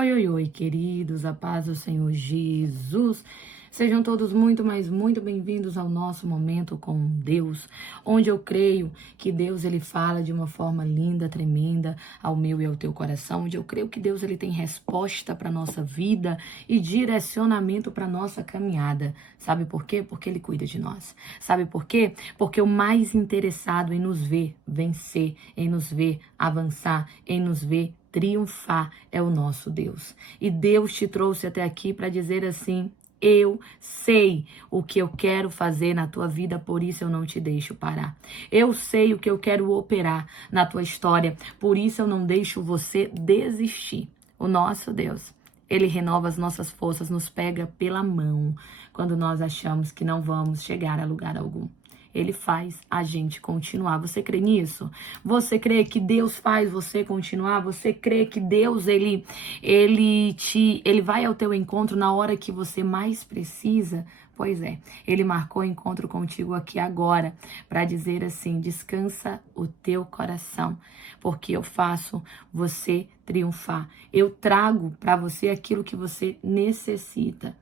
Oi, oi, oi, queridos, a paz do Senhor Jesus. Sejam todos muito, mas muito bem-vindos ao nosso momento com Deus, onde eu creio que Deus ele fala de uma forma linda, tremenda ao meu e ao teu coração, onde eu creio que Deus ele tem resposta para nossa vida e direcionamento para nossa caminhada. Sabe por quê? Porque ele cuida de nós. Sabe por quê? Porque o mais interessado em nos ver vencer, em nos ver avançar, em nos ver triunfar é o nosso Deus. E Deus te trouxe até aqui para dizer assim: eu sei o que eu quero fazer na tua vida, por isso eu não te deixo parar. Eu sei o que eu quero operar na tua história, por isso eu não deixo você desistir. O nosso Deus, ele renova as nossas forças, nos pega pela mão quando nós achamos que não vamos chegar a lugar algum. Ele faz a gente continuar. Você crê nisso? Você crê que Deus faz você continuar? Você crê que Deus ele vai ao teu encontro na hora que você mais precisa? Pois é, ele marcou encontro contigo aqui agora para dizer assim: descansa o teu coração, porque eu faço você triunfar. Eu trago para você aquilo que você necessita.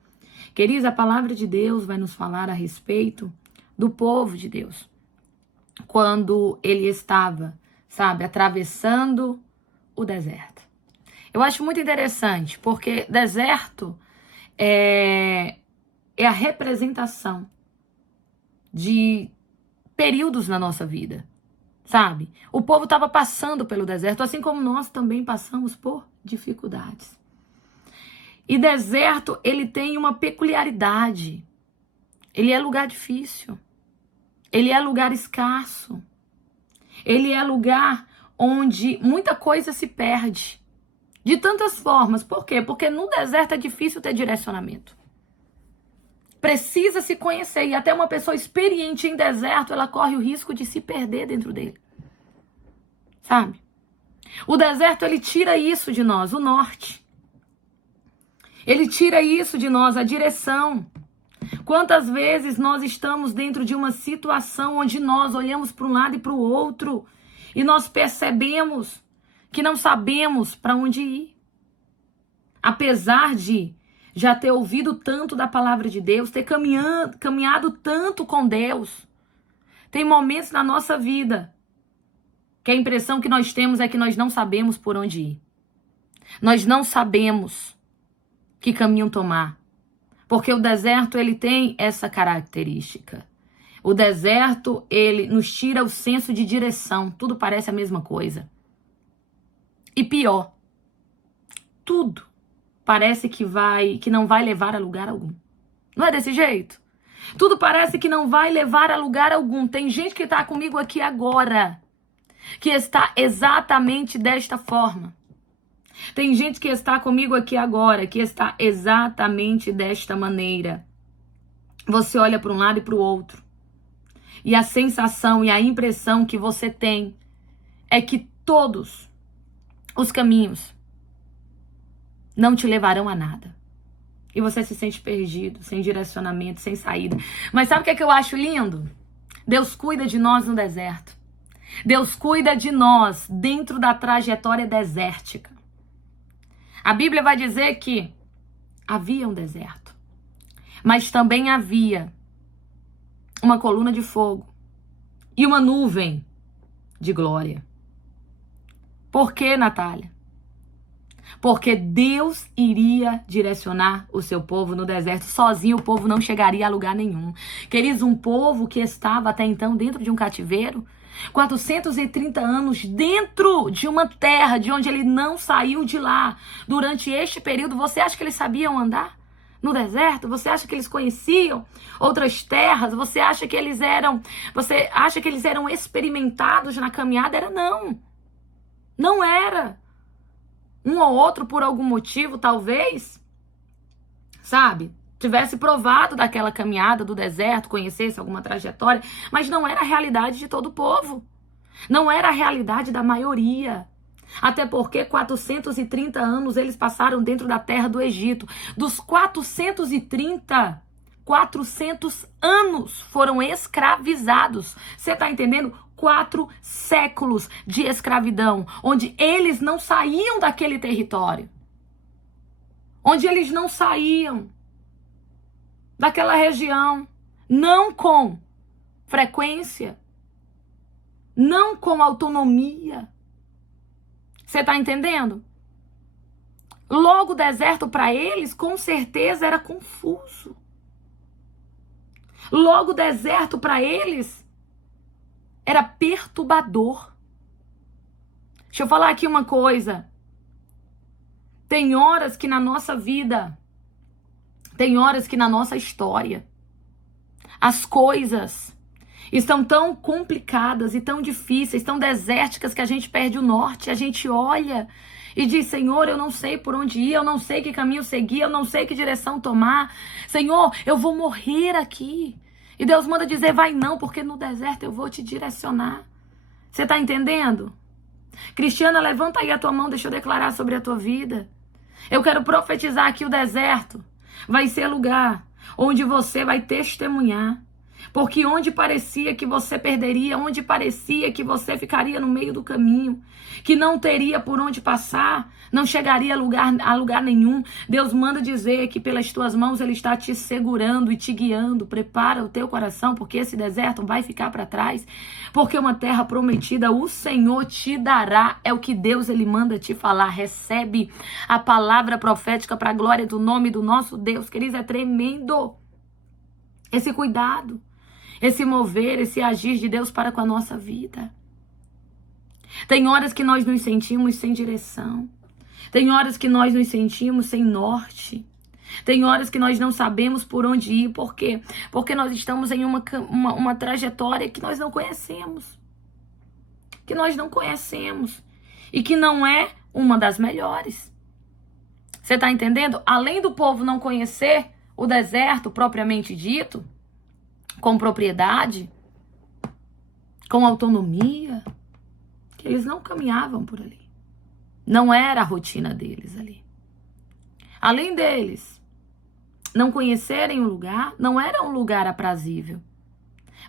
Queridos, a palavra de Deus vai nos falar a respeito do povo de Deus, quando ele estava, atravessando o deserto. Eu acho muito interessante, porque deserto é a representação de períodos na nossa vida, sabe? O povo estava passando pelo deserto, assim como nós também passamos por dificuldades. E deserto, ele tem uma peculiaridade. Ele é lugar difícil. Ele é lugar escasso. Ele é lugar onde muita coisa se perde. De tantas formas. Por quê? Porque no deserto é difícil ter direcionamento. Precisa se conhecer. E até uma pessoa experiente em deserto, ela corre o risco de se perder dentro dele. Sabe? O deserto, ele tira isso de nós, o norte. Ele tira isso de nós, a direção. Quantas vezes nós estamos dentro de uma situação onde nós olhamos para um lado e para o outro e nós percebemos que não sabemos para onde ir. Apesar de já ter ouvido tanto da palavra de Deus, ter caminhado tanto com Deus, tem momentos na nossa vida que a impressão que nós temos é que nós não sabemos por onde ir. Nós não sabemos que caminho tomar. Porque o deserto, ele tem essa característica. O deserto, ele nos tira o senso de direção. Tudo parece a mesma coisa. E pior, tudo parece que não vai levar a lugar algum. Não é desse jeito? Tudo parece que não vai levar a lugar algum. Tem gente que está comigo aqui agora, que está exatamente desta forma. Tem gente que está comigo aqui agora, que está exatamente desta maneira. Você olha para um lado e para o outro. E a sensação e a impressão que você tem é que todos os caminhos não te levarão a nada. E você se sente perdido, sem direcionamento, sem saída. Mas sabe o que é que eu acho lindo? Deus cuida de nós no deserto. Deus cuida de nós dentro da trajetória desértica. A Bíblia vai dizer que havia um deserto, mas também havia uma coluna de fogo e uma nuvem de glória. Por quê, Natália? Porque Deus iria direcionar o seu povo no deserto. Sozinho o povo não chegaria a lugar nenhum. Queridos, um povo que estava até então dentro de um cativeiro, 430 anos dentro de uma terra de onde ele não saiu de lá. Durante este período, você acha que eles sabiam andar no deserto? Você acha que eles conheciam outras terras? Você acha que eles eram experimentados na caminhada? Não era. Um ou outro, por algum motivo, talvez, tivesse provado daquela caminhada do deserto, conhecesse alguma trajetória, mas não era a realidade de todo o povo. Não era a realidade da maioria. Até porque 430 anos eles passaram dentro da terra do Egito. Dos 430, 400 anos foram escravizados. Você está entendendo? 4 séculos de escravidão, onde eles não saíam daquele território. onde eles não saíam daquela região, não com frequência, não com autonomia. Você está entendendo? Logo, o deserto para eles, com certeza, era confuso. Logo, o deserto para eles era perturbador. Deixa eu falar aqui uma coisa. Tem horas que na nossa vida, tem horas que na nossa história, as coisas estão tão complicadas e tão difíceis, tão desérticas, que a gente perde o norte. A gente olha e diz: Senhor, eu não sei por onde ir, eu não sei que caminho seguir, eu não sei que direção tomar. Senhor, eu vou morrer aqui. E Deus manda dizer: vai não, porque no deserto eu vou te direcionar. Você está entendendo? Cristiana, levanta aí a tua mão, deixa eu declarar sobre a tua vida. Eu quero profetizar que o deserto vai ser lugar onde você vai testemunhar. Porque onde parecia que você perderia, onde parecia que você ficaria no meio do caminho, que não teria por onde passar, não chegaria a lugar nenhum, Deus manda dizer que pelas tuas mãos Ele está te segurando e te guiando. Prepara o teu coração, porque esse deserto vai ficar para trás, porque uma terra prometida o Senhor te dará. É o que Deus Ele manda te falar. Recebe a palavra profética para a glória do nome do nosso Deus. Queridos, é tremendo esse cuidado, esse mover, esse agir de Deus para com a nossa vida. Tem horas que nós nos sentimos sem direção. Tem horas que nós nos sentimos sem norte. Tem horas que nós não sabemos por onde ir. Por quê? Porque nós estamos em uma trajetória que nós não conhecemos. Que nós não conhecemos. E que não é uma das melhores. Você está entendendo? Além do povo não conhecer o deserto propriamente dito, com propriedade, com autonomia, que eles não caminhavam por ali. Não era a rotina deles ali. Além deles não conhecerem o lugar, não era um lugar aprazível,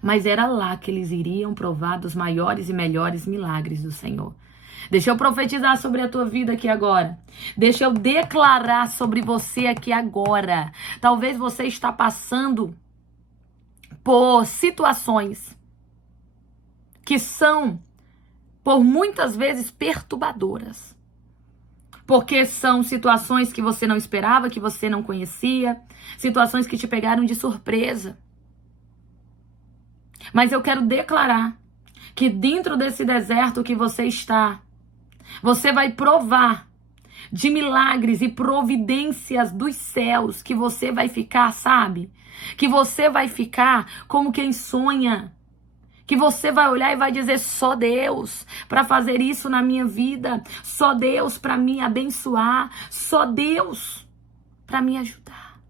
mas era lá que eles iriam provar dos maiores e melhores milagres do Senhor. Deixa eu profetizar sobre a tua vida aqui agora. Deixa eu declarar sobre você aqui agora. Talvez você está passando por situações que são, por muitas vezes, perturbadoras. Porque são situações que você não esperava, que você não conhecia, situações que te pegaram de surpresa. Mas eu quero declarar que dentro desse deserto que você está, você vai provar de milagres e providências dos céus, que você vai ficar, sabe? Que você vai ficar como quem sonha. Que você vai olhar e vai dizer: só Deus para fazer isso na minha vida. Só Deus para me abençoar. Só Deus para me ajudar.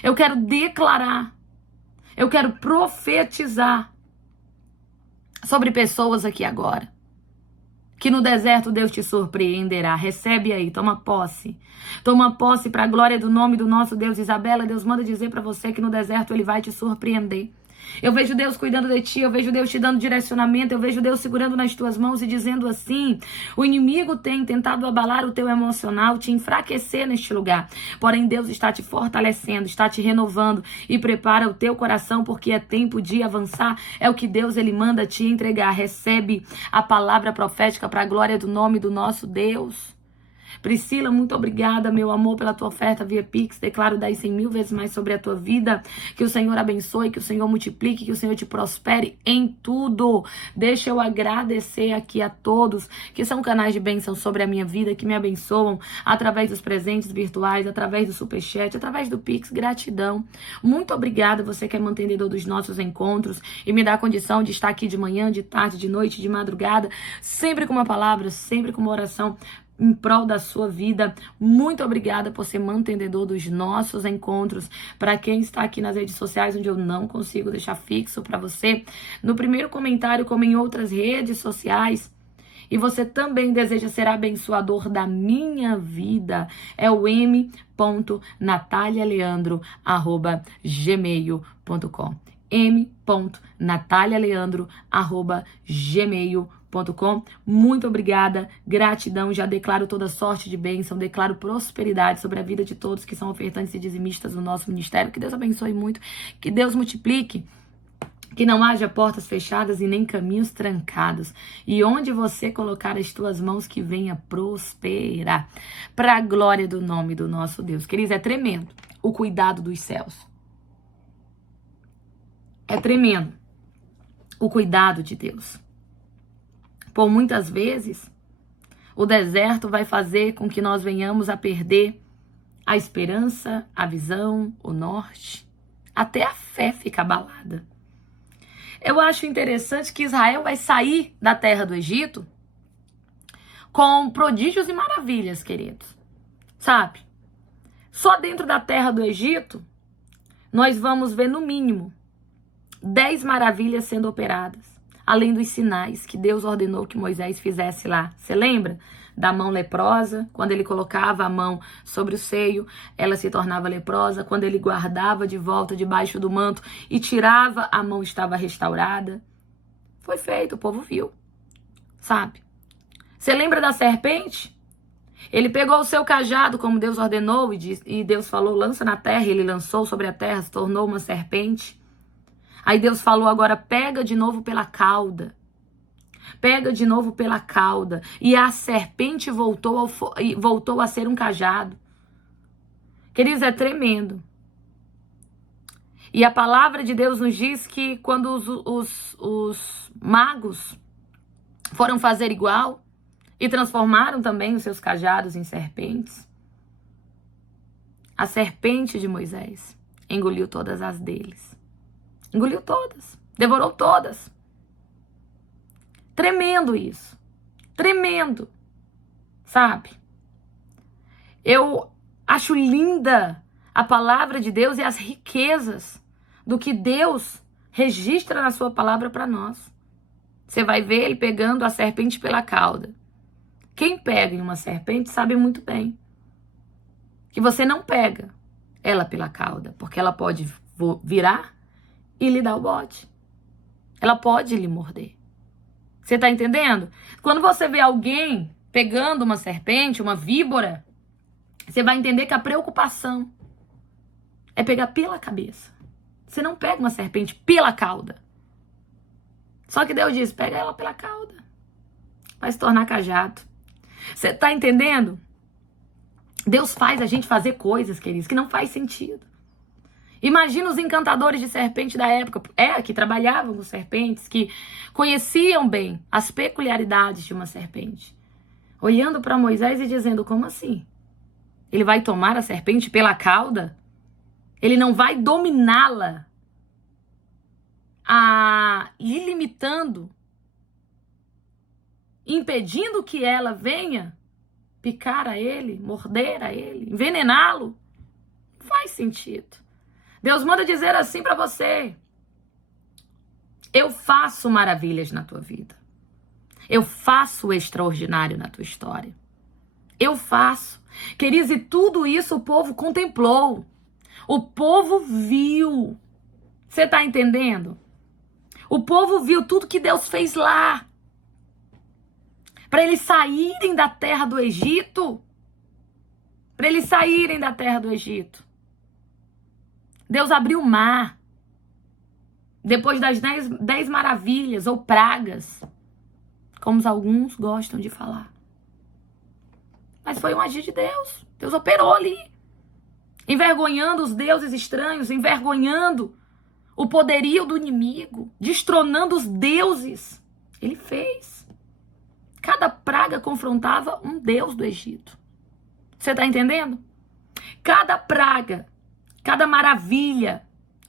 Eu quero declarar. Eu quero profetizar sobre pessoas aqui agora. Que no deserto Deus te surpreenderá. Recebe aí, toma posse. Toma posse para a glória do nome do nosso Deus. Isabela, Deus manda dizer para você que no deserto Ele vai te surpreender. Eu vejo Deus cuidando de ti, eu vejo Deus te dando direcionamento, eu vejo Deus segurando nas tuas mãos e dizendo assim: o inimigo tem tentado abalar o teu emocional, te enfraquecer neste lugar. Porém, Deus está te fortalecendo, está te renovando e prepara o teu coração, porque é tempo de avançar. É o que Deus Ele manda te entregar. Recebe a palavra profética para a glória do nome do nosso Deus. Priscila, muito obrigada, meu amor, pela tua oferta via Pix. Declaro 10, 100 mil vezes mais sobre a tua vida. Que o Senhor abençoe, que o Senhor multiplique, que o Senhor te prospere em tudo. Deixa eu agradecer aqui a todos que são canais de bênção sobre a minha vida, que me abençoam através dos presentes virtuais, através do superchat, através do Pix. Gratidão. Muito obrigada, você que é mantenedor dos nossos encontros e me dá a condição de estar aqui de manhã, de tarde, de noite, de madrugada, sempre com uma palavra, sempre com uma oração em prol da sua vida. Muito obrigada por ser mantenedor dos nossos encontros. Para quem está aqui nas redes sociais, onde eu não consigo deixar fixo para você, no primeiro comentário, como em outras redes sociais, e você também deseja ser abençoador da minha vida, é o m.natalialeandro@gmail.com m.natalialeandro@gmail.com. Muito obrigada, gratidão, já declaro toda sorte de bênção, declaro prosperidade sobre a vida de todos que são ofertantes e dizimistas do nosso ministério. Que Deus abençoe muito, que Deus multiplique, que não haja portas fechadas e nem caminhos trancados. E onde você colocar as tuas mãos, que venha prosperar. Para a glória do nome do nosso Deus. Queridos, é tremendo o cuidado dos céus. É tremendo o cuidado de Deus. Por muitas vezes, o deserto vai fazer com que nós venhamos a perder a esperança, a visão, o norte. Até a fé fica abalada. Eu acho interessante que Israel vai sair da terra do Egito com prodígios e maravilhas, queridos. Sabe? Só dentro da terra do Egito, nós vamos ver no mínimo 10 maravilhas sendo operadas. Além dos sinais que Deus ordenou que Moisés fizesse lá. Você lembra? Da mão leprosa, quando ele colocava a mão sobre o seio, ela se tornava leprosa. Quando ele guardava de volta debaixo do manto e tirava, a mão estava restaurada. Foi feito, o povo viu. Sabe? Você lembra da serpente? Ele pegou o seu cajado, como Deus ordenou, e Deus falou, lança na terra. Ele lançou sobre a terra, se tornou uma serpente. Aí Deus falou, agora pega de novo pela cauda. Pega de novo pela cauda. E a serpente voltou a ser um cajado. Queridos, é tremendo. E a palavra de Deus nos diz que quando os magos foram fazer igual e transformaram também os seus cajados em serpentes, a serpente de Moisés engoliu todas as deles. Engoliu todas. Devorou todas. Tremendo isso. Tremendo. Sabe? Eu acho linda a palavra de Deus e as riquezas do que Deus registra na sua palavra para nós. Você vai ver ele pegando a serpente pela cauda. Quem pega em uma serpente sabe muito bem que você não pega ela pela cauda, porque ela pode virar e lhe dar o bote. Ela pode lhe morder. Você tá entendendo? Quando você vê alguém pegando uma serpente, uma víbora, você vai entender que a preocupação é pegar pela cabeça. Você não pega uma serpente pela cauda. Só que Deus diz, pega ela pela cauda. Vai se tornar cajado. Você tá entendendo? Deus faz a gente fazer coisas, queridos, que não faz sentido. Imagina os encantadores de serpente da época, que trabalhavam com serpentes, que conheciam bem as peculiaridades de uma serpente. Olhando para Moisés e dizendo, como assim? Ele vai tomar a serpente pela cauda? Ele não vai dominá-la, lhe limitando, impedindo que ela venha picar a ele, morder a ele, envenená-lo? Não faz sentido. Deus manda dizer assim para você: eu faço maravilhas na tua vida. Eu faço o extraordinário na tua história. Eu faço. Queridos, e tudo isso o povo contemplou. O povo viu. Você está entendendo? O povo viu tudo que Deus fez lá. Para eles saírem da terra do Egito. Para eles saírem da terra do Egito. Deus abriu o mar. Depois das 10 maravilhas ou pragas, como alguns gostam de falar. Mas foi um agir de Deus. Deus operou ali. Envergonhando os deuses estranhos, envergonhando o poderio do inimigo, destronando os deuses. Ele fez. Cada praga confrontava um deus do Egito. Você está entendendo? Cada praga, cada maravilha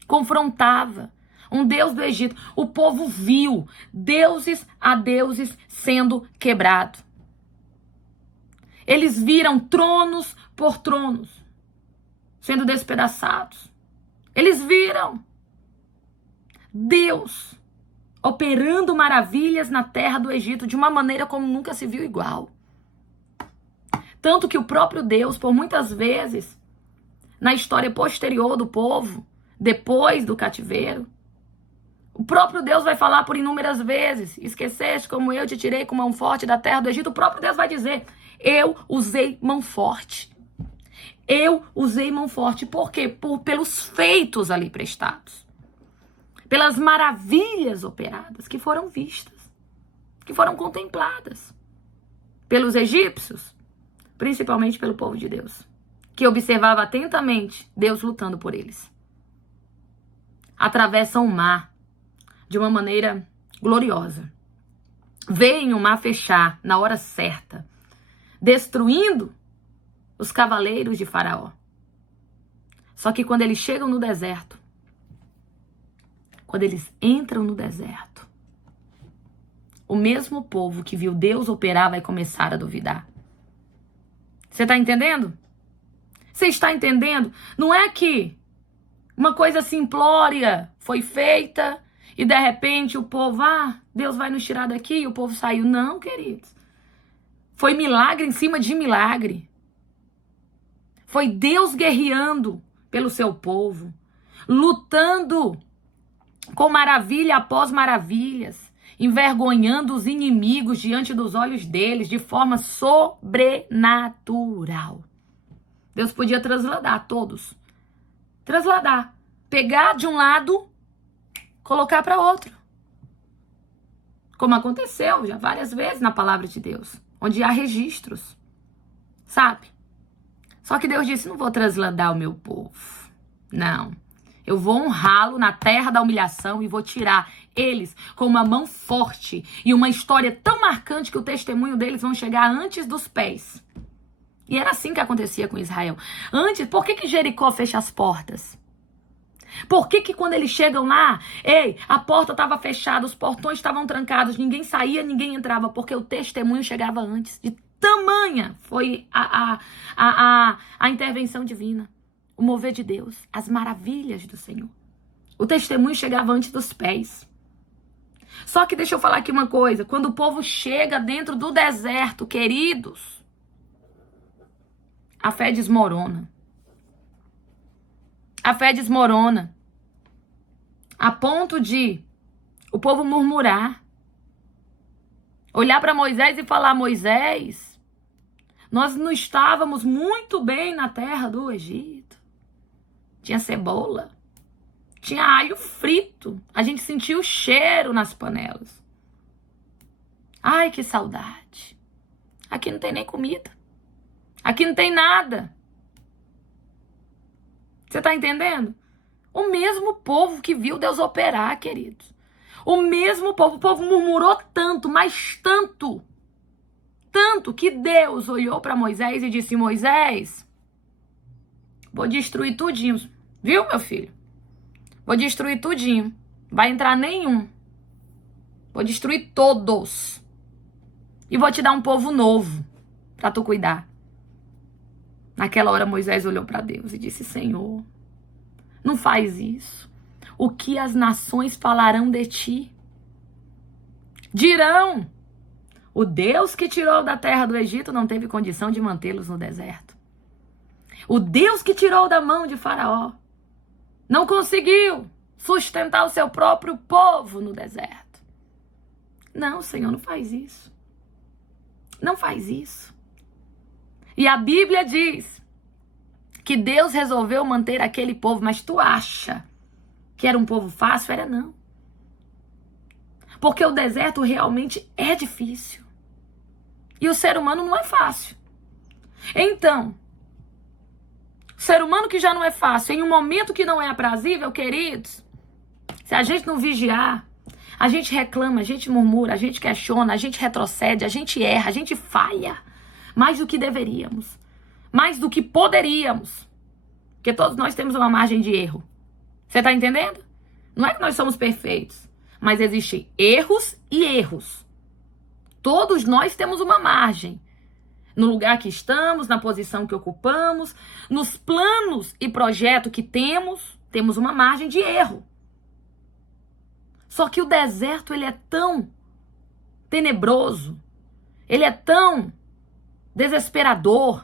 confrontava um deus do Egito. O povo viu deuses a deuses sendo quebrados. Eles viram tronos por tronos sendo despedaçados. Eles viram Deus operando maravilhas na terra do Egito de uma maneira como nunca se viu igual. Tanto que o próprio Deus, por muitas vezes, na história posterior do povo, depois do cativeiro, O próprio Deus vai falar por inúmeras vezes: esqueceste como eu te tirei com mão forte da terra do Egito. O próprio Deus vai dizer: eu usei mão forte. Eu usei mão forte. Por quê? Pelos feitos ali prestados. Pelas maravilhas operadas que foram vistas, que foram contempladas pelos egípcios, principalmente pelo povo de Deus, que observava atentamente Deus lutando por eles. Atravessam o mar de uma maneira gloriosa. Veem o mar fechar na hora certa, destruindo os cavaleiros de Faraó. Só que quando eles chegam no deserto, quando eles entram no deserto, o mesmo povo que viu Deus operar vai começar a duvidar. Você está entendendo? Você está entendendo? Não é que uma coisa simplória foi feita e de repente o povo, Deus vai nos tirar daqui e o povo saiu. Não, queridos. Foi milagre em cima de milagre. Foi Deus guerreando pelo seu povo, lutando com maravilha após maravilhas, envergonhando os inimigos diante dos olhos deles de forma sobrenatural. Deus podia trasladar todos. Trasladar. Pegar de um lado, colocar para outro. Como aconteceu já várias vezes na palavra de Deus, onde há registros. Sabe? Só que Deus disse: não vou trasladar o meu povo. Não. Eu vou honrá-lo na terra da humilhação e vou tirar eles com uma mão forte e uma história tão marcante que o testemunho deles vão chegar antes dos pés. E era assim que acontecia com Israel. Antes, por que Jericó fecha as portas? Por que quando eles chegam lá, a porta estava fechada, os portões estavam trancados, ninguém saía, ninguém entrava, porque o testemunho chegava antes. De tamanha foi a intervenção divina. O mover de Deus, as maravilhas do Senhor. O testemunho chegava antes dos pés. Só que deixa eu falar aqui uma coisa. Quando o povo chega dentro do deserto, queridos, a fé desmorona. A fé desmorona. A ponto de o povo murmurar. Olhar para Moisés e falar: Moisés, nós não estávamos muito bem na terra do Egito. Tinha cebola, tinha alho frito, a gente sentia o cheiro nas panelas. Ai, que saudade. Aqui não tem nem comida. Aqui não tem nada. Você tá entendendo? O mesmo povo que viu Deus operar, queridos. O mesmo povo. O povo murmurou tanto, mas tanto. Tanto que Deus olhou para Moisés e disse: Moisés, vou destruir tudinho. Viu, meu filho? Vou destruir tudinho. Vai entrar nenhum. Vou destruir todos. E vou te dar um povo novo para tu cuidar. Naquela hora Moisés olhou para Deus e disse: Senhor, não faz isso. O que as nações falarão de ti? Dirão: o Deus que tirou da terra do Egito não teve condição de mantê-los no deserto. O Deus que tirou da mão de Faraó não conseguiu sustentar o seu próprio povo no deserto. Não, Senhor, não faz isso. Não faz isso. E a Bíblia diz que Deus resolveu manter aquele povo, mas tu acha que era um povo fácil? Era não. Porque o deserto realmente é difícil. E o ser humano não é fácil. Então, o ser humano que já não é fácil, em um momento que não é aprazível, queridos, se a gente não vigiar, a gente reclama, a gente murmura, a gente questiona, a gente retrocede, a gente erra, a gente falha mais do que deveríamos, mais do que poderíamos. Porque todos nós temos uma margem de erro. Você tá entendendo? Não é que nós somos perfeitos, mas existem erros e erros. Todos nós temos uma margem. No lugar que estamos, na posição que ocupamos, nos planos e projeto que temos uma margem de erro. Só que o deserto, ele é tão tenebroso, ele é tão desesperador,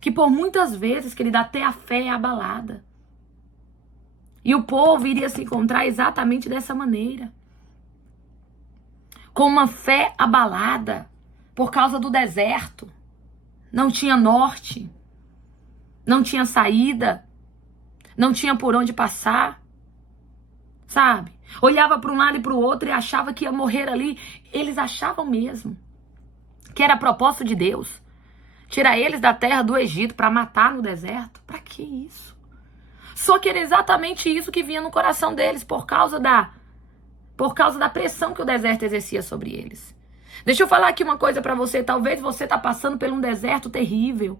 que por muitas vezes, querido, até a fé é abalada. E o povo iria se encontrar exatamente dessa maneira. Com uma fé abalada por causa do deserto. Não tinha norte. Não tinha saída. Não tinha por onde passar. Sabe? Olhava para um lado e para o outro e achava que ia morrer ali. Eles achavam mesmo que era propósito de Deus tirar eles da terra do Egito para matar no deserto. Para que isso? Só que era exatamente isso que vinha no coração deles por causa da pressão que o deserto exercia sobre eles. Deixa eu falar aqui uma coisa para você. Talvez você está passando por um deserto terrível,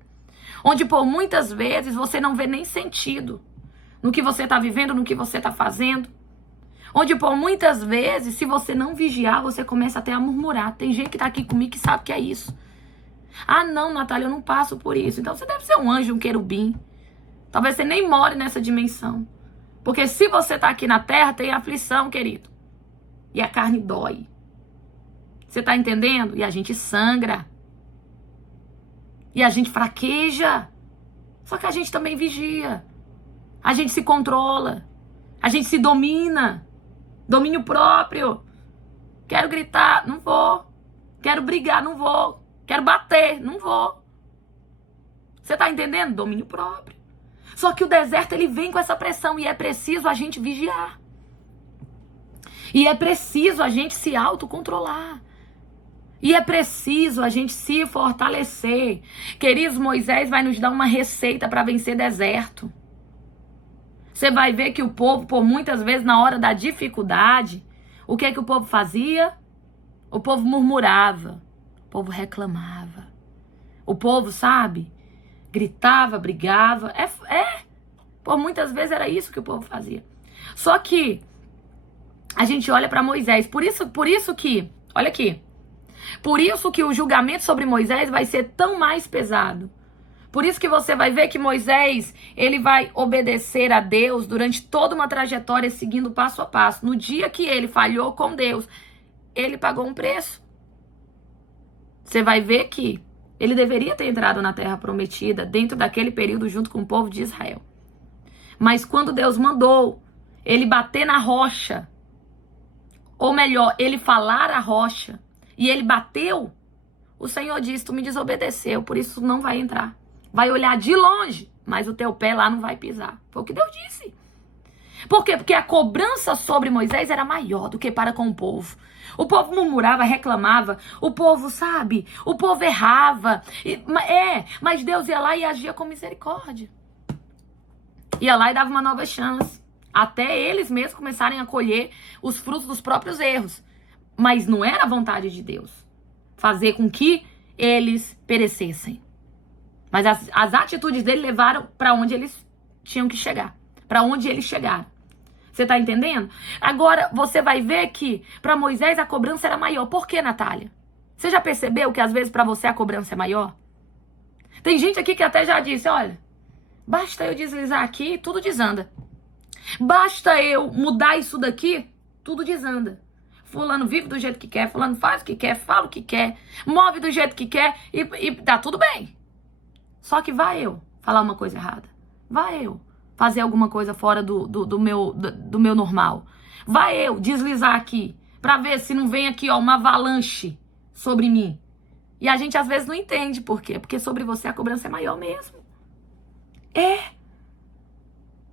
onde por muitas vezes você não vê nem sentido no que você está vivendo, no que você está fazendo. Onde por muitas vezes, se você não vigiar, você começa até a murmurar. Tem gente que está aqui comigo que sabe que é isso. Ah, não, Natália, eu não passo por isso. Então você deve ser um anjo, um querubim. Talvez você nem more nessa dimensão. Porque se você está aqui na terra, tem aflição, querido. E a carne dói. Você está entendendo? E a gente sangra. E a gente fraqueja. Só que a gente também vigia. A gente se controla. A gente se domina. Domínio próprio. Quero gritar, não vou. Quero brigar, não vou. Quero bater, não vou. Você tá entendendo? Domínio próprio. Só que o deserto, ele vem com essa pressão e é preciso a gente vigiar. E é preciso a gente se autocontrolar. E é preciso a gente se fortalecer. Queridos, Moisés vai nos dar uma receita para vencer deserto. Você vai ver que o povo, por muitas vezes, na hora da dificuldade, o que é que o povo fazia? O povo murmurava. O povo reclamava. O povo, sabe? Gritava, brigava. Por muitas vezes era isso que o povo fazia. Só que a gente olha para Moisés. Por isso que, olha aqui. Por isso que o julgamento sobre Moisés vai ser tão mais pesado. Por isso que você vai ver que Moisés, ele vai obedecer a Deus durante toda uma trajetória, seguindo passo a passo. No dia que ele falhou com Deus, ele pagou um preço. Você vai ver que ele deveria ter entrado na terra prometida dentro daquele período junto com o povo de Israel. Mas quando Deus mandou ele bater na rocha, ou melhor, ele falar a rocha, e ele bateu, o Senhor disse, tu me desobedeceu, por isso tu não vai entrar. Vai olhar de longe, mas o teu pé lá não vai pisar. Foi o que Deus disse. Por quê? Porque a cobrança sobre Moisés era maior do que para com o povo. O povo murmurava, reclamava. O povo, sabe? O povo errava. Mas Deus ia lá e agia com misericórdia. Ia lá e dava uma nova chance. Até eles mesmos começarem a colher os frutos dos próprios erros. Mas não era a vontade de Deus fazer com que eles perecessem. Mas as atitudes dele levaram para onde eles tinham que chegar. Para onde eles chegaram. Você tá entendendo? Agora, você vai ver que para Moisés a cobrança era maior. Por que, Natália? Você já percebeu que às vezes para você a cobrança é maior? Tem gente aqui que até já disse, olha, basta eu deslizar aqui, tudo desanda. Basta eu mudar isso daqui, tudo desanda. Fulano vive do jeito que quer, fulano faz o que quer, fala o que quer, move do jeito que quer e tá tudo bem. Só que vai eu falar uma coisa errada. Vai eu fazer alguma coisa fora do meu normal. Vai eu deslizar aqui pra ver se não vem aqui, ó, uma avalanche sobre mim. E a gente às vezes não entende por quê. Porque sobre você a cobrança é maior mesmo.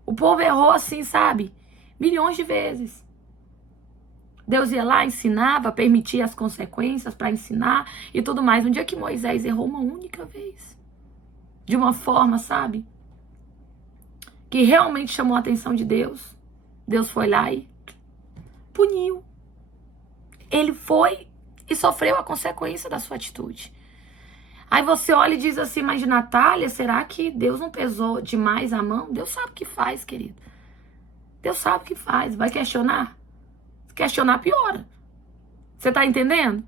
O povo errou assim, sabe? Milhões de vezes. Deus ia lá, ensinava, permitia as consequências para ensinar e tudo mais. Um dia que Moisés errou uma única vez. De uma forma, sabe? Que realmente chamou a atenção de Deus. Deus foi lá e puniu. Ele foi e sofreu a consequência da sua atitude. Aí você olha e diz assim, mas Natália, será que Deus não pesou demais a mão? Deus sabe o que faz, querido. Deus sabe o que faz. Vai questionar? Se questionar, piora. Você tá entendendo?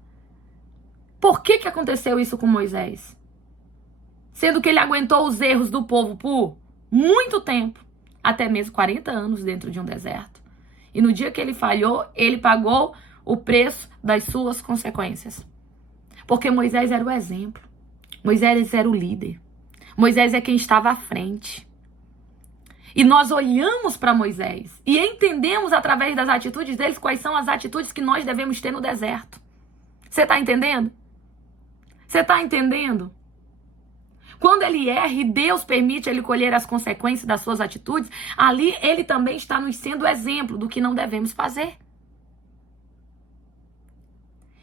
Por que aconteceu isso com Moisés? Sendo que ele aguentou os erros do povo por muito tempo. Até mesmo 40 anos dentro de um deserto. E no dia que ele falhou, ele pagou o preço das suas consequências. Porque Moisés era o exemplo. Moisés era o líder. Moisés é quem estava à frente. E nós olhamos para Moisés e entendemos através das atitudes deles quais são as atitudes que nós devemos ter no deserto. Você está entendendo? Você está entendendo? Quando ele erra e Deus permite ele colher as consequências das suas atitudes, ali ele também está nos sendo exemplo do que não devemos fazer.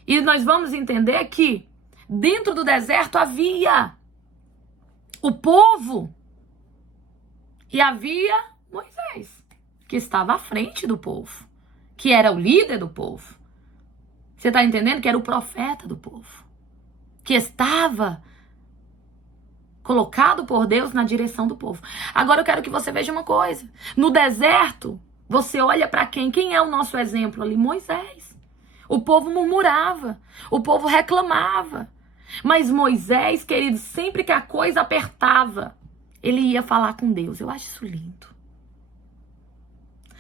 E nós vamos entender que dentro do deserto havia o povo e havia Moisés, que estava à frente do povo, que era o líder do povo. Você está entendendo? Que era o profeta do povo, que estava colocado por Deus na direção do povo. Agora eu quero que você veja uma coisa. No deserto, você olha para quem? Quem é o nosso exemplo ali? Moisés. O povo murmurava, o povo reclamava. Mas Moisés, querido, sempre que a coisa apertava, ele ia falar com Deus. Eu acho isso lindo.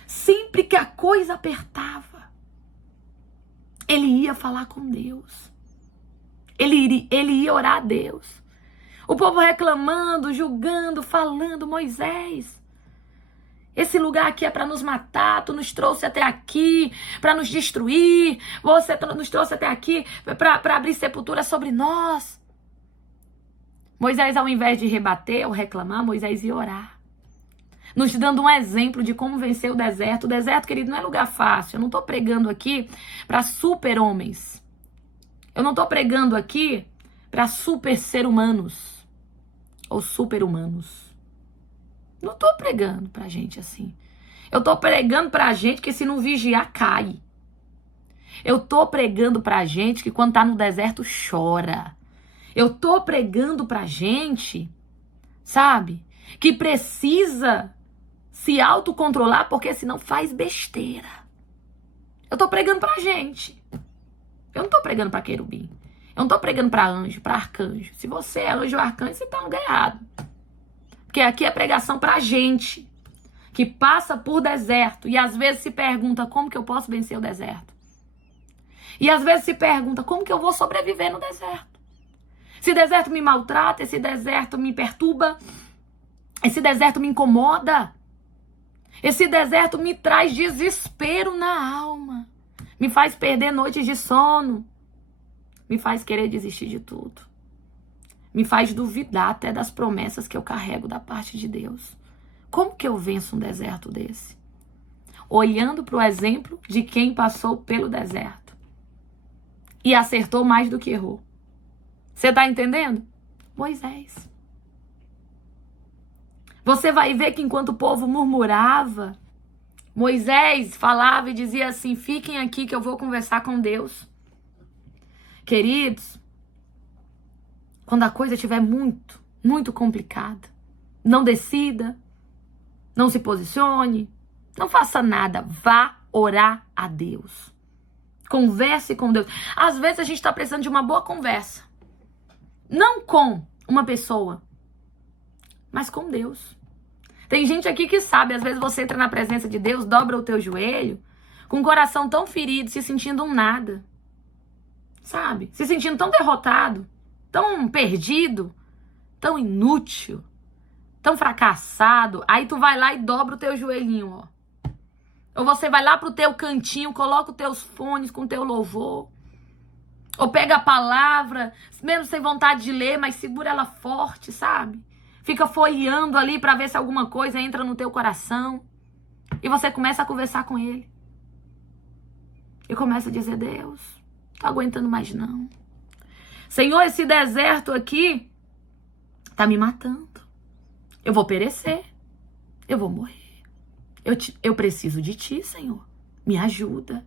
Sempre que a coisa apertava, ele ia falar com Deus. Ele ia orar a Deus. O povo reclamando, julgando, falando: Moisés, esse lugar aqui é para nos matar, tu nos trouxe até aqui para nos destruir, você nos trouxe até aqui para abrir sepultura sobre nós. Moisés, ao invés de rebater ou reclamar, Moisés ia orar, nos dando um exemplo de como vencer o deserto. O deserto, querido, não é lugar fácil. Eu não estou pregando aqui para super-homens. Eu não estou pregando aqui para super-ser-humanos ou super-humanos. Não estou pregando pra gente assim. Eu estou pregando pra gente que se não vigiar, cai. Eu estou pregando pra gente que quando tá no deserto, chora. Eu estou pregando pra gente, sabe, que precisa se autocontrolar porque senão faz besteira. Eu estou pregando pra gente. Eu não estou pregando pra querubim. Eu não estou pregando para anjo, para arcanjo. Se você é anjo ou arcanjo, você está no lugar errado. Porque aqui é pregação para gente que passa por deserto e às vezes se pergunta: como que eu posso vencer o deserto? E às vezes se pergunta: como que eu vou sobreviver no deserto? Esse deserto me maltrata, esse deserto me perturba, esse deserto me incomoda, esse deserto me traz desespero na alma, me faz perder noites de sono, me faz querer desistir de tudo. Me faz duvidar até das promessas que eu carrego da parte de Deus. Como que eu venço um deserto desse? Olhando para o exemplo de quem passou pelo deserto e acertou mais do que errou. Você está entendendo? Moisés. Você vai ver que enquanto o povo murmurava, Moisés falava e dizia assim: fiquem aqui que eu vou conversar com Deus. Queridos, quando a coisa estiver muito, muito complicada, não decida, não se posicione, não faça nada, vá orar a Deus. Converse com Deus. Às vezes a gente está precisando de uma boa conversa. Não com uma pessoa, mas com Deus. Tem gente aqui que sabe, às vezes você entra na presença de Deus, dobra o teu joelho, com o coração tão ferido, se sentindo um nada. Sabe? Se sentindo tão derrotado, tão perdido, tão inútil, tão fracassado. Aí tu vai lá e dobra o teu joelhinho, ó. Ou você vai lá pro teu cantinho, coloca os teus fones com o teu louvor. Ou pega a palavra, mesmo sem vontade de ler, mas segura ela forte, sabe? Fica folheando ali pra ver se alguma coisa entra no teu coração. E você começa a conversar com ele. E começa a dizer: Deus, tô aguentando mais não. Senhor, esse deserto aqui tá me matando. Eu vou perecer. Eu vou morrer. Eu preciso de ti, Senhor. Me ajuda.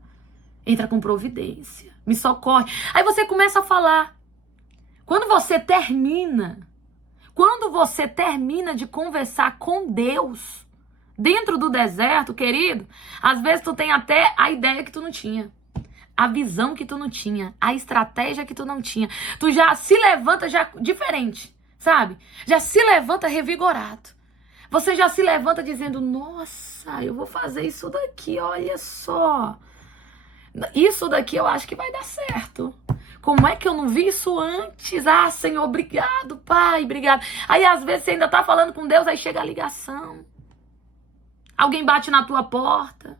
Entra com providência. Me socorre. Aí você começa a falar. Quando você termina de conversar com Deus dentro do deserto, querido, às vezes tu tem até a ideia que tu não tinha. A visão que tu não tinha, a estratégia que tu não tinha. Tu já se levanta já diferente, sabe? Já se levanta revigorado. Você já se levanta dizendo: nossa, eu vou fazer isso daqui, olha só. Isso daqui eu acho que vai dar certo. Como é que eu não vi isso antes? Ah, Senhor, obrigado, Pai, obrigado. Aí às vezes você ainda tá falando com Deus, aí chega a ligação. Alguém bate na tua porta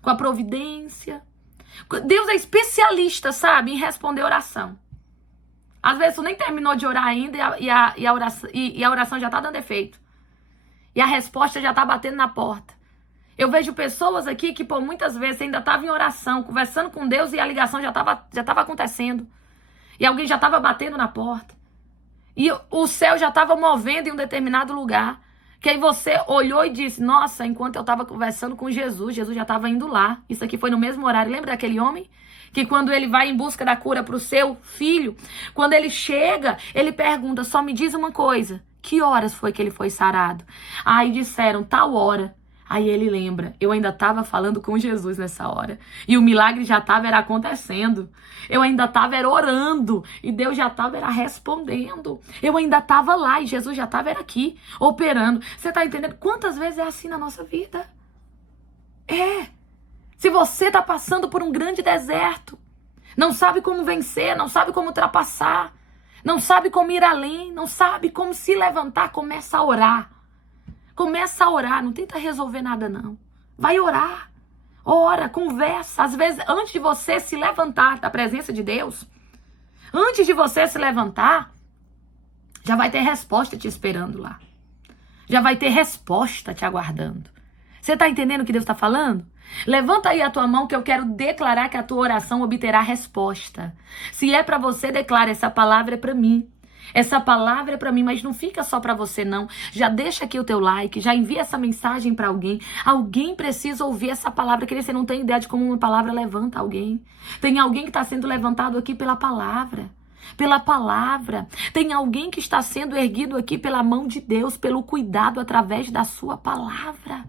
com a providência. Deus é especialista, sabe, em responder oração. Às vezes tu nem terminou de orar ainda e a oração já tá dando efeito. E a resposta já tá batendo na porta. Eu vejo pessoas aqui que por muitas vezes ainda estavam em oração, conversando com Deus e a ligação já tava acontecendo. E alguém já estava batendo na porta. E o céu já estava movendo em um determinado lugar. Que aí você olhou e disse, nossa, enquanto eu estava conversando com Jesus, Jesus já estava indo lá. Isso aqui foi no mesmo horário. Lembra daquele homem? Que quando ele vai em busca da cura para o seu filho, quando ele chega, ele pergunta, só me diz uma coisa. Que horas foi que ele foi sarado? Aí disseram, tal hora. Aí ele lembra, eu ainda estava falando com Jesus nessa hora. E o milagre já estava acontecendo. Eu ainda estava orando. E Deus já estava respondendo. Eu ainda estava lá e Jesus já estava aqui, operando. Você está entendendo? Quantas vezes é assim na nossa vida? Se você está passando por um grande deserto, não sabe como vencer, não sabe como ultrapassar, não sabe como ir além, não sabe como se levantar, começa a orar. Começa a orar, não tenta resolver nada não. Vai orar, ora, conversa. Às vezes, antes de você se levantar da presença de Deus, antes de você se levantar, já vai ter resposta te esperando lá. Já vai ter resposta te aguardando. Você está entendendo o que Deus está falando? Levanta aí a tua mão que eu quero declarar que a tua oração obterá resposta. Se é para você, declara, essa palavra é para mim. Essa palavra é para mim, mas não fica só para você não. Já deixa aqui o teu like, já envia essa mensagem para alguém. Alguém precisa ouvir essa palavra, que você não tem ideia de como uma palavra levanta alguém. Tem alguém que está sendo levantado aqui pela palavra. Pela palavra. Tem alguém que está sendo erguido aqui pela mão de Deus, pelo cuidado através da sua palavra.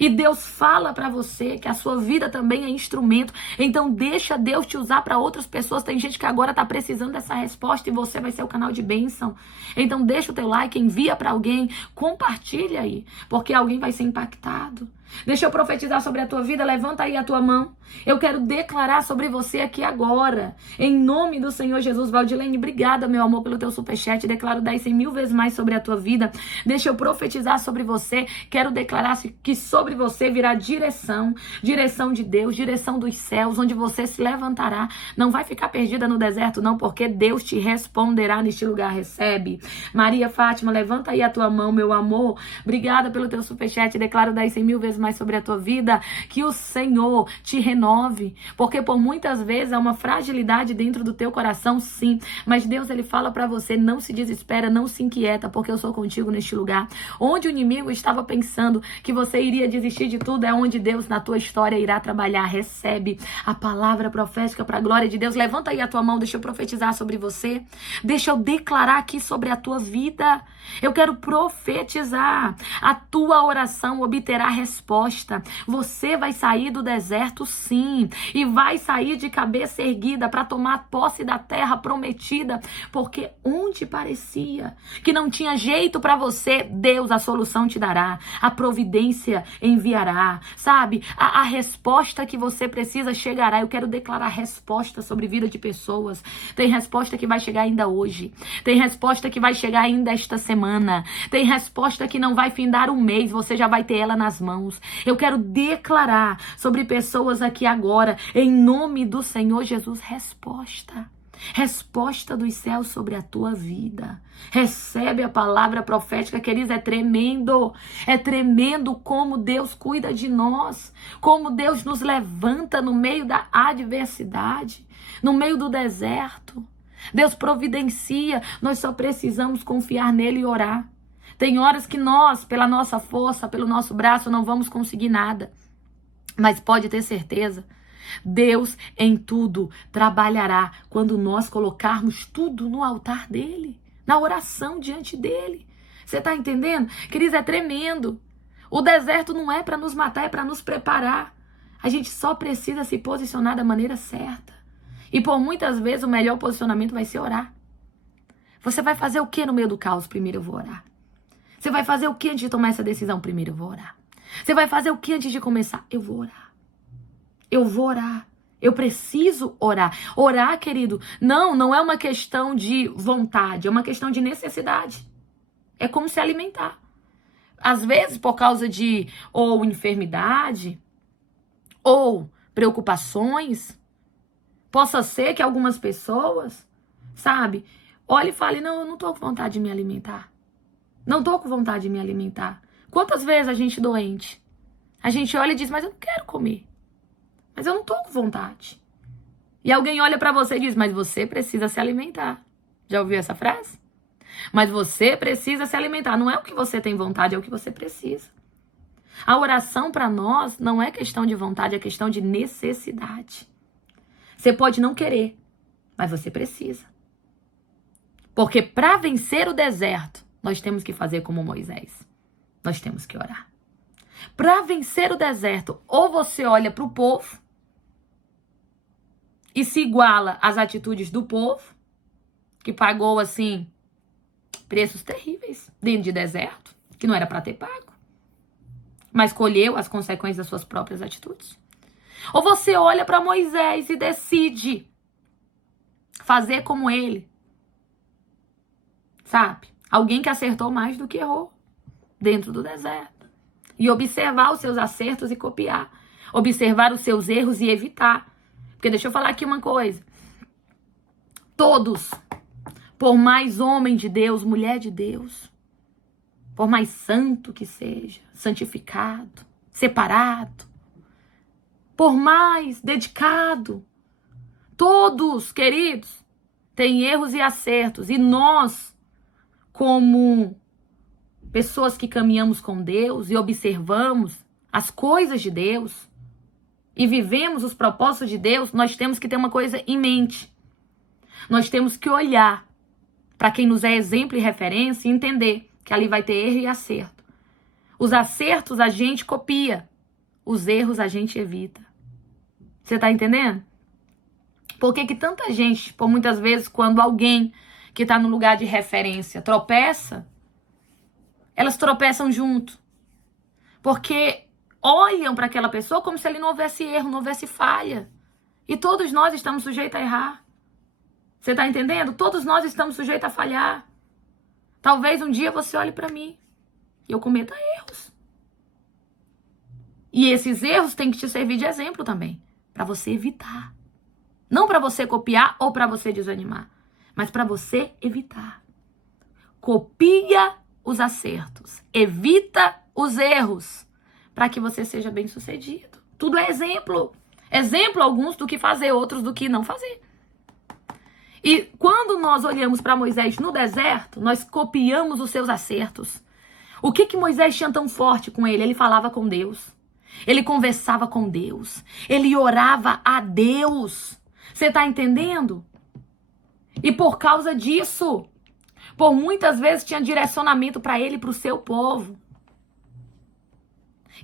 E Deus fala para você que a sua vida também é instrumento. Então deixa Deus te usar para outras pessoas. Tem gente que agora está precisando dessa resposta e você vai ser o canal de bênção. Então deixa o teu like, envia para alguém, compartilha aí, porque alguém vai ser impactado. Deixa eu profetizar sobre a tua vida, levanta aí a tua mão. Eu quero declarar sobre você aqui agora, em nome do Senhor Jesus. Valdilene, obrigada, meu amor, pelo teu superchat. Declaro 10, 100 mil vezes mais sobre a tua vida. Deixa eu profetizar sobre você. Quero declarar que sobre você virá direção de Deus, direção dos céus, onde você se levantará. Não vai ficar perdida no deserto, não, porque Deus te responderá neste lugar. Recebe. Maria Fátima, levanta aí a tua mão, meu amor. Obrigada pelo teu superchat. Declaro 10, 100 mil vezes mais sobre a tua vida, que o Senhor te renove, porque por muitas vezes há uma fragilidade dentro do teu coração, sim, mas Deus, ele fala para você, não se desespera, não se inquieta, porque eu sou contigo neste lugar. Onde o inimigo estava pensando que você iria desistir de tudo, é onde Deus na tua história irá trabalhar. Recebe a palavra profética para a glória de Deus. Levanta aí a tua mão, deixa eu profetizar sobre você, deixa eu declarar aqui sobre a tua vida. Eu quero profetizar, a tua oração obterá resposta. Você vai sair do deserto, sim, e vai sair de cabeça erguida para tomar posse da terra prometida, porque onde parecia que não tinha jeito para você, Deus a solução te dará, a providência enviará, sabe? A resposta que você precisa chegará. Eu quero declarar resposta sobre a vida de pessoas. Tem resposta que vai chegar ainda hoje, tem resposta que vai chegar ainda esta semana. Tem resposta que não vai findar um mês, você já vai ter ela nas mãos. Eu quero declarar sobre pessoas aqui agora, em nome do Senhor Jesus, resposta dos céus sobre a tua vida. Recebe a palavra profética, queridos, é tremendo como Deus cuida de nós, como Deus nos levanta no meio da adversidade, no meio do deserto. Deus providencia, nós só precisamos confiar nele e orar. Tem horas que nós, pela nossa força, pelo nosso braço, não vamos conseguir nada. Mas pode ter certeza, Deus em tudo trabalhará quando nós colocarmos tudo no altar dele, na oração diante dele. Você está entendendo? Queridos, é tremendo. O deserto não é para nos matar, é para nos preparar. A gente só precisa se posicionar da maneira certa. E por muitas vezes o melhor posicionamento vai ser orar. Você vai fazer o que no meio do caos? Primeiro eu vou orar. Você vai fazer o que antes de tomar essa decisão? Primeiro eu vou orar. Você vai fazer o que antes de começar? Eu vou orar. Eu vou orar. Eu preciso orar. Orar, querido, não é uma questão de vontade, é uma questão de necessidade. É como se alimentar. às vezes por causa de ou enfermidade, ou preocupações, possa ser que algumas pessoas, sabe, olhem e falem, não, eu não tô com vontade de me alimentar. Não tô com vontade de me alimentar. Quantas vezes a gente doente, a gente olha e diz, mas eu não quero comer. Mas eu não tô com vontade. E alguém olha pra você e diz, mas você precisa se alimentar. Já ouviu essa frase? Mas você precisa se alimentar. Não é o que você tem vontade, é o que você precisa. A oração para nós não é questão de vontade, é questão de necessidade. Você pode não querer, mas você precisa. Porque para vencer o deserto, nós temos que fazer como Moisés. Nós temos que orar. Para vencer o deserto, ou você olha para o povo e se iguala às atitudes do povo, que pagou, assim, preços terríveis dentro de deserto, que não era para ter pago, mas colheu as consequências das suas próprias atitudes. Ou você olha para Moisés e decide fazer como ele, sabe? Alguém que acertou mais do que errou dentro do deserto. E observar os seus acertos e copiar. Observar os seus erros e evitar. Porque deixa eu falar aqui uma coisa. Todos, por mais homem de Deus, mulher de Deus, por mais santo que seja, santificado, separado, por mais dedicado, todos, queridos, têm erros e acertos. E nós, como pessoas que caminhamos com Deus e observamos as coisas de Deus e vivemos os propósitos de Deus, nós temos que ter uma coisa em mente. Nós temos que olhar para quem nos é exemplo e referência e entender que ali vai ter erro e acerto. Os acertos a gente copia, os erros a gente evita. Você está entendendo? Por que tanta gente, por muitas vezes, quando alguém que está no lugar de referência tropeça, elas tropeçam junto. Porque olham para aquela pessoa como se ali não houvesse erro, não houvesse falha. E todos nós estamos sujeitos a errar. Você está entendendo? Todos nós estamos sujeitos a falhar. Talvez um dia você olhe para mim e eu cometa erros. E esses erros têm que te servir de exemplo também, para você evitar. Não para você copiar ou para você desanimar, mas para você evitar. Copia os acertos, evita os erros, para que você seja bem-sucedido. Tudo é exemplo. Exemplo alguns do que fazer, outros do que não fazer. E quando nós olhamos para Moisés no deserto, nós copiamos os seus acertos. O que Moisés tinha tão forte com ele? Ele falava com Deus. Ele conversava com Deus. Ele orava a Deus. Você está entendendo? E por causa disso, por muitas vezes tinha direcionamento para ele e para o seu povo.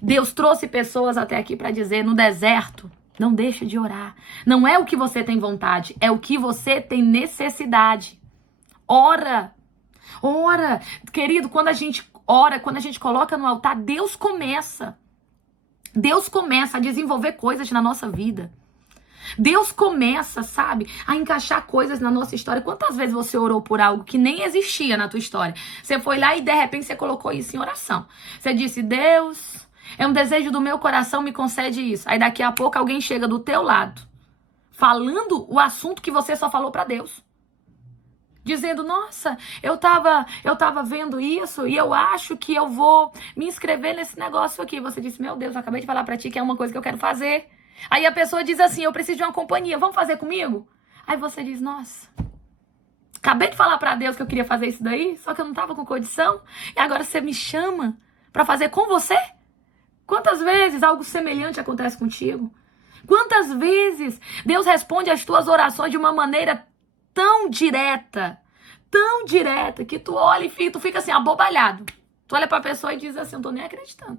Deus trouxe pessoas até aqui para dizer, no deserto, não deixa de orar. Não é o que você tem vontade, é o que você tem necessidade. Ora. Ora. Querido, quando a gente ora, quando a gente coloca no altar, Deus começa a desenvolver coisas na nossa vida. Deus começa, sabe, a encaixar coisas na nossa história. Quantas vezes você orou por algo que nem existia na tua história? Você foi lá e de repente você colocou isso em oração. Você disse, Deus, é um desejo do meu coração, me concede isso. Aí daqui a pouco alguém chega do teu lado, falando o assunto que você só falou pra Deus. Dizendo, nossa, eu tava vendo isso e eu acho que eu vou me inscrever nesse negócio aqui. Você disse, meu Deus, eu acabei de falar pra ti que é uma coisa que eu quero fazer. Aí a pessoa diz assim, eu preciso de uma companhia, vamos fazer comigo? Aí você diz, nossa, acabei de falar pra Deus que eu queria fazer isso daí, só que eu não tava com condição. E agora você me chama pra fazer com você? Quantas vezes algo semelhante acontece contigo? Quantas vezes Deus responde às tuas orações de uma maneira tão direta, que tu olha e tu fica assim, abobalhado. Tu olha pra pessoa e diz assim, eu não tô nem acreditando.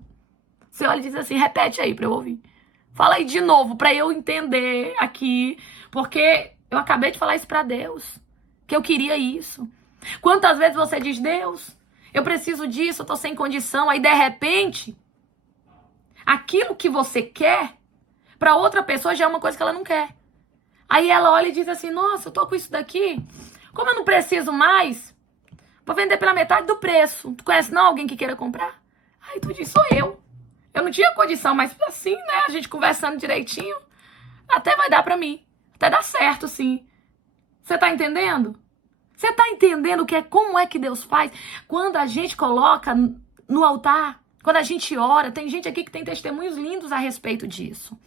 Você olha e diz assim, repete aí pra eu ouvir. Fala aí de novo pra eu entender aqui, porque eu acabei de falar isso pra Deus, que eu queria isso. Quantas vezes você diz, Deus, eu preciso disso, eu tô sem condição, aí de repente, aquilo que você quer, pra outra pessoa já é uma coisa que ela não quer. Aí ela olha e diz assim, nossa, eu tô com isso daqui, como eu não preciso mais, vou vender pela metade do preço. Tu conhece não alguém que queira comprar? Aí tu diz, sou eu. Eu não tinha condição, mas assim, né? A gente conversando direitinho, até vai dar pra mim. Até dá certo, sim. Você tá entendendo? Você tá entendendo como é que Deus faz? Quando a gente coloca no altar, quando a gente ora, tem gente aqui que tem testemunhos lindos a respeito disso.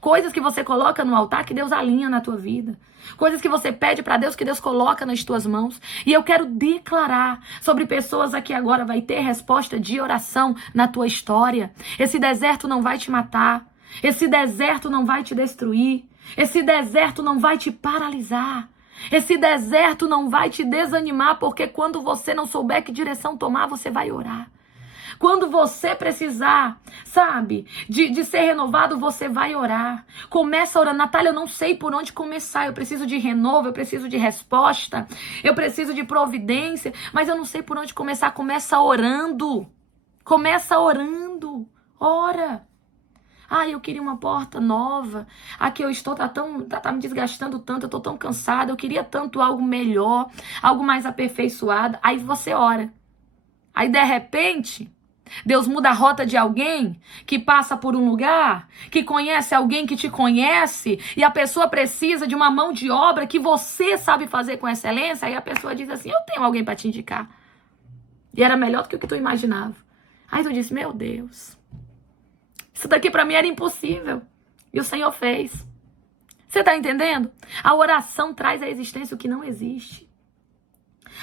Coisas que você coloca no altar que Deus alinha na tua vida. Coisas que você pede para Deus que Deus coloca nas tuas mãos. E eu quero declarar sobre pessoas aqui agora, vai ter resposta de oração na tua história. Esse deserto não vai te matar. Esse deserto não vai te destruir. Esse deserto não vai te paralisar. Esse deserto não vai te desanimar, porque quando você não souber que direção tomar, você vai orar. Quando você precisar, sabe, de ser renovado, você vai orar. Começa a orar. Natália, eu não sei por onde começar. Eu preciso de renovo, eu preciso de resposta, eu preciso de providência, mas eu não sei por onde começar. Começa orando. Começa orando. Ora. Ah, eu queria uma porta nova. Aqui eu estou, tá me desgastando tanto, eu estou tão cansada. Eu queria tanto algo melhor, algo mais aperfeiçoado. Aí você ora. Aí, de repente, Deus muda a rota de alguém que passa por um lugar, que conhece alguém que te conhece, e a pessoa precisa de uma mão de obra que você sabe fazer com excelência. Aí a pessoa diz assim, eu tenho alguém para te indicar. E era melhor do que o que tu imaginava. Aí tu disse, meu Deus, isso daqui para mim era impossível. E o Senhor fez. Você tá entendendo? A oração traz à existência o que não existe.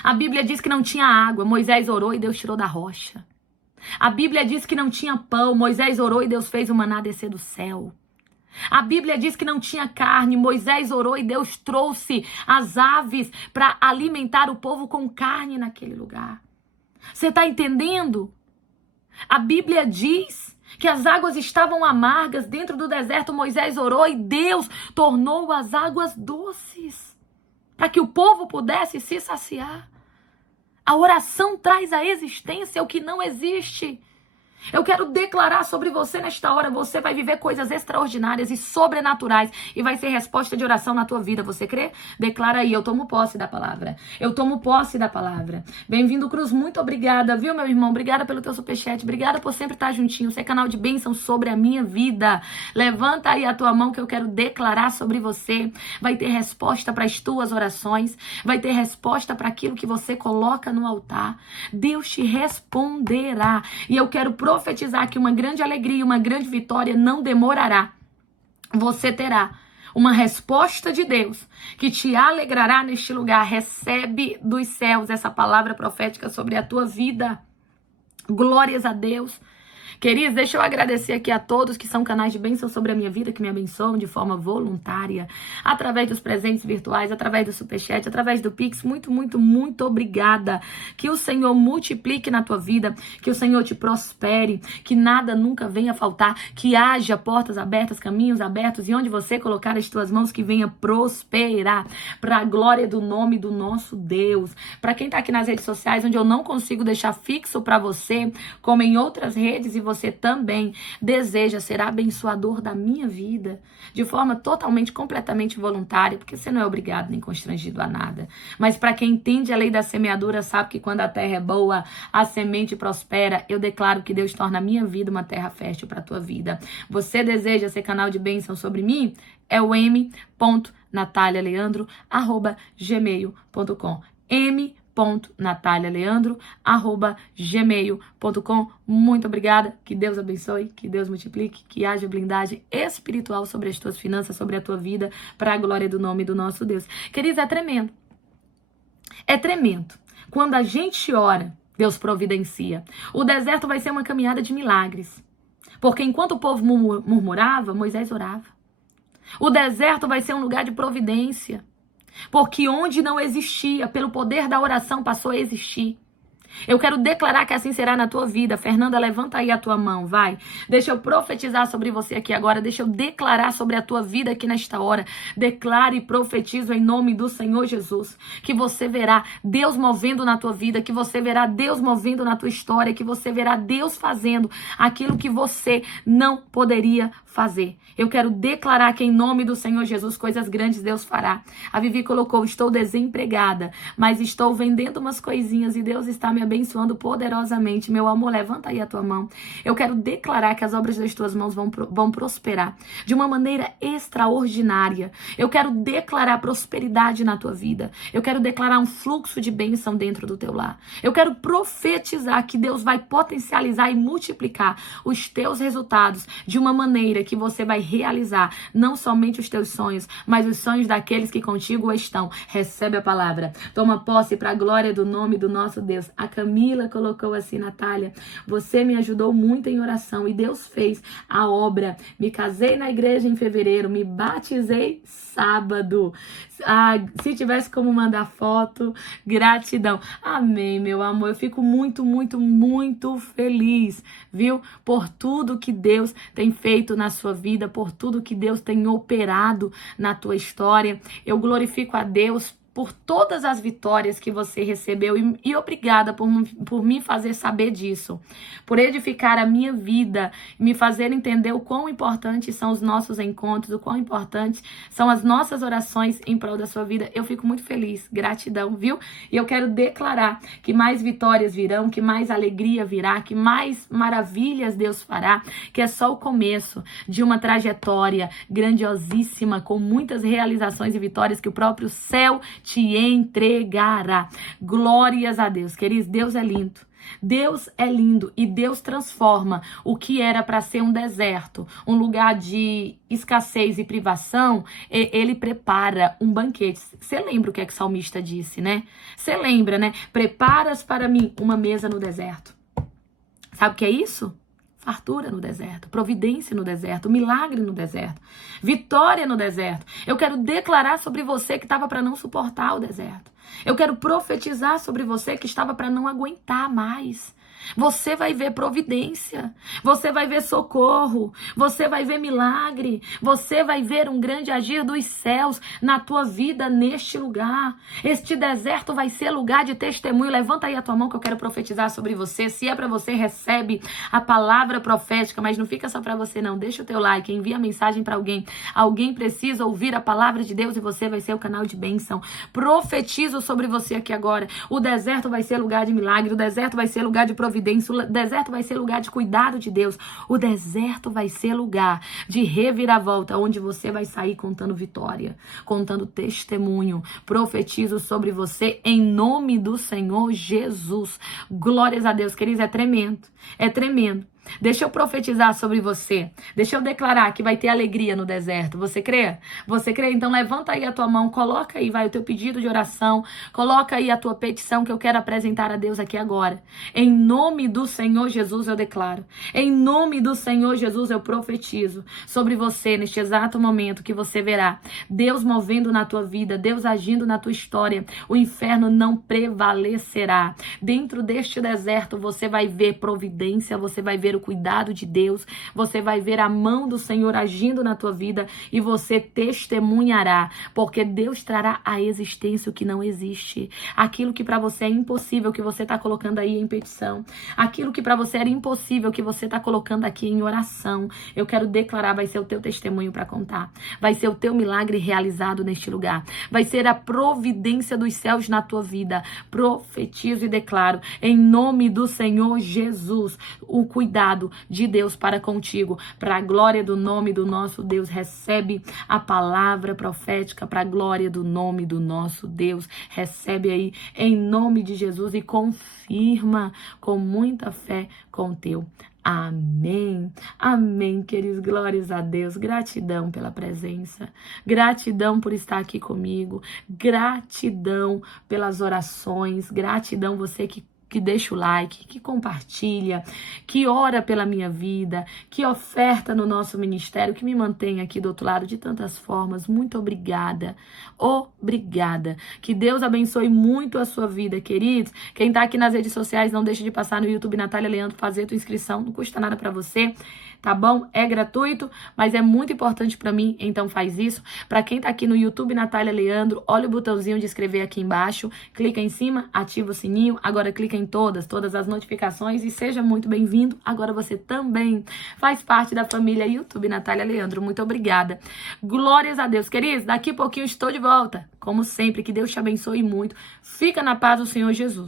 A Bíblia diz que não tinha água, Moisés orou e Deus tirou da rocha. A Bíblia diz que não tinha pão, Moisés orou e Deus fez o maná descer do céu. A Bíblia diz que não tinha carne, Moisés orou e Deus trouxe as aves para alimentar o povo com carne naquele lugar. Você está entendendo? A Bíblia diz que as águas estavam amargas dentro do deserto, Moisés orou e Deus tornou as águas doces para que o povo pudesse se saciar. A oração traz à existência o que não existe. Eu quero declarar sobre você nesta hora, você vai viver coisas extraordinárias e sobrenaturais e vai ser resposta de oração na tua vida. Você crê? Declara aí, eu tomo posse da palavra. Eu tomo posse da palavra. Bem-vindo, Cruz, muito obrigada, viu, meu irmão? Obrigada pelo teu superchat, obrigada por sempre estar juntinho. Você é canal de bênção sobre a minha vida. Levanta aí a tua mão que eu quero declarar sobre você. Vai ter resposta para as tuas orações, vai ter resposta para aquilo que você coloca no altar. Deus te responderá. E eu quero profetizar que uma grande alegria, uma grande vitória não demorará. Você terá uma resposta de Deus que te alegrará neste lugar. Recebe dos céus essa palavra profética sobre a tua vida. Glórias a Deus. Queridos, deixa eu agradecer aqui a todos que são canais de bênção sobre a minha vida, que me abençoam de forma voluntária, através dos presentes virtuais, através do superchat, através do Pix. Muito, muito, muito obrigada. Que o Senhor multiplique na tua vida, que o Senhor te prospere, que nada nunca venha faltar, que haja portas abertas, caminhos abertos, e onde você colocar as tuas mãos, que venha prosperar, para a glória do nome do nosso Deus. Para quem tá aqui nas redes sociais, onde eu não consigo deixar fixo para você, como em outras redes, e você também deseja ser abençoador da minha vida de forma totalmente, completamente voluntária, porque você não é obrigado nem constrangido a nada. Mas para quem entende a lei da semeadura, sabe que quando a terra é boa, a semente prospera. Eu declaro que Deus torna a minha vida uma terra fértil para a tua vida. Você deseja ser canal de bênção sobre mim? É o m.natalialeandro@gmail.com m.natalialeandro@gmail.com. Muito obrigada, que Deus abençoe, que Deus multiplique, que haja blindagem espiritual sobre as tuas finanças, sobre a tua vida, para a glória do nome do nosso Deus. Queridos, é tremendo. É tremendo. Quando a gente ora, Deus providencia. O deserto vai ser uma caminhada de milagres. Porque enquanto o povo murmurava, Moisés orava. O deserto vai ser um lugar de providência. Porque onde não existia, pelo poder da oração, passou a existir. Eu quero declarar que assim será na tua vida. Fernanda, levanta aí a tua mão, vai. Deixa eu profetizar sobre você aqui agora. Deixa eu declarar sobre a tua vida aqui nesta hora. Declare e profetizo em nome do Senhor Jesus. Que você verá Deus movendo na tua vida. Que você verá Deus movendo na tua história. Que você verá Deus fazendo aquilo que você não poderia fazer. Eu quero declarar que em nome do Senhor Jesus, coisas grandes Deus fará. A Vivi colocou, estou desempregada, mas estou vendendo umas coisinhas e Deus está me abençoando poderosamente. Meu amor, levanta aí a tua mão. Eu quero declarar que as obras das tuas mãos vão prosperar de uma maneira extraordinária. Eu quero declarar prosperidade na tua vida. Eu quero declarar um fluxo de bênção dentro do teu lar. Eu quero profetizar que Deus vai potencializar e multiplicar os teus resultados de uma maneira que você vai realizar não somente os teus sonhos, mas os sonhos daqueles que contigo estão. Recebe a palavra. Toma posse para a glória do nome do nosso Deus. A Camila colocou assim: Natália, você me ajudou muito em oração e Deus fez a obra. Me casei na igreja em fevereiro, me batizei sábado. Se tivesse como mandar foto, gratidão. Amém, meu amor. Eu fico muito, muito, muito feliz, viu? Por tudo que Deus tem feito na sua vida, por tudo que Deus tem operado na tua história. Eu glorifico a Deus por todas as vitórias que você recebeu e obrigada por me fazer saber disso, por edificar a minha vida, me fazer entender o quão importantes são os nossos encontros, o quão importantes são as nossas orações em prol da sua vida. Eu fico muito feliz, gratidão, viu? E eu quero declarar que mais vitórias virão, que mais alegria virá, que mais maravilhas Deus fará, que é só o começo de uma trajetória grandiosíssima, com muitas realizações e vitórias que o próprio céu te entregará. Glórias a Deus, queridos. Deus é lindo. Deus é lindo e Deus transforma o que era para ser um deserto, um lugar de escassez e privação. Ele prepara um banquete. Você lembra o que é que o salmista disse, né? Você lembra, né? Preparas para mim uma mesa no deserto. Sabe o que é isso? Fartura no deserto, providência no deserto, milagre no deserto, vitória no deserto. Eu quero declarar sobre você que estava para não suportar o deserto. Eu quero profetizar sobre você que estava para não aguentar mais. Você vai ver providência, você vai ver socorro, você vai ver milagre, você vai ver um grande agir dos céus na tua vida neste lugar. Este deserto vai ser lugar de testemunho. Levanta aí a tua mão que eu quero profetizar sobre você. Se é para você, recebe a palavra profética, mas não fica só para você não. Deixa o teu like, envia a mensagem para alguém. Alguém precisa ouvir a palavra de Deus e você vai ser o canal de bênção. Profetizo sobre você aqui agora. O deserto vai ser lugar de milagre, o deserto vai ser lugar de providência. O deserto vai ser lugar de cuidado de Deus. O deserto vai ser lugar de reviravolta, onde você vai sair contando vitória, contando testemunho. Profetizo sobre você em nome do Senhor Jesus. Glórias a Deus, queridos, é tremendo. É tremendo. Deixa eu profetizar sobre você. Deixa eu declarar que vai ter alegria no deserto. Você crê? Você crê? Então levanta aí a tua mão, coloca aí, vai o teu pedido de oração, coloca aí a tua petição que eu quero apresentar a Deus aqui agora. Em nome do Senhor Jesus eu declaro. Em nome do Senhor Jesus eu profetizo sobre você neste exato momento que você verá Deus movendo na tua vida, Deus agindo na tua história. O inferno não prevalecerá. Dentro deste deserto você vai ver providência, você vai ver o cuidado de Deus, você vai ver a mão do Senhor agindo na tua vida e você testemunhará, porque Deus trará à existência o que não existe. Aquilo que para você é impossível, que você está colocando aí em petição. Aquilo que para você era impossível, que você está colocando aqui em oração. Eu quero declarar, vai ser o teu testemunho para contar. Vai ser o teu milagre realizado neste lugar. Vai ser a providência dos céus na tua vida. Profetizo e declaro, em nome do Senhor Jesus, o cuidado de Deus para contigo, para a glória do nome do nosso Deus. Recebe a palavra profética para a glória do nome do nosso Deus. Recebe aí em nome de Jesus e confirma com muita fé com o teu. Amém. Amém, queridos. Glórias a Deus. Gratidão pela presença. Gratidão por estar aqui comigo. Gratidão pelas orações. Gratidão você que deixa o like, que compartilha, que ora pela minha vida, que oferta no nosso ministério, que me mantém aqui do outro lado de tantas formas. Muito obrigada. Obrigada. Que Deus abençoe muito a sua vida, queridos. Quem tá aqui nas redes sociais, não deixe de passar no YouTube Natália Leandro, fazer a tua inscrição, não custa nada pra você, tá bom? É gratuito, mas é muito importante pra mim, então faz isso. Pra quem tá aqui no YouTube Natália Leandro, olha o botãozinho de inscrever aqui embaixo, clica em cima, ativa o sininho, agora clica em todas as notificações e seja muito bem-vindo. Agora você também faz parte da família YouTube Natália Leandro. Muito obrigada. Glórias a Deus, queridos. Daqui a pouquinho estou de volta. Como sempre, que Deus te abençoe muito. Fica na paz do Senhor Jesus.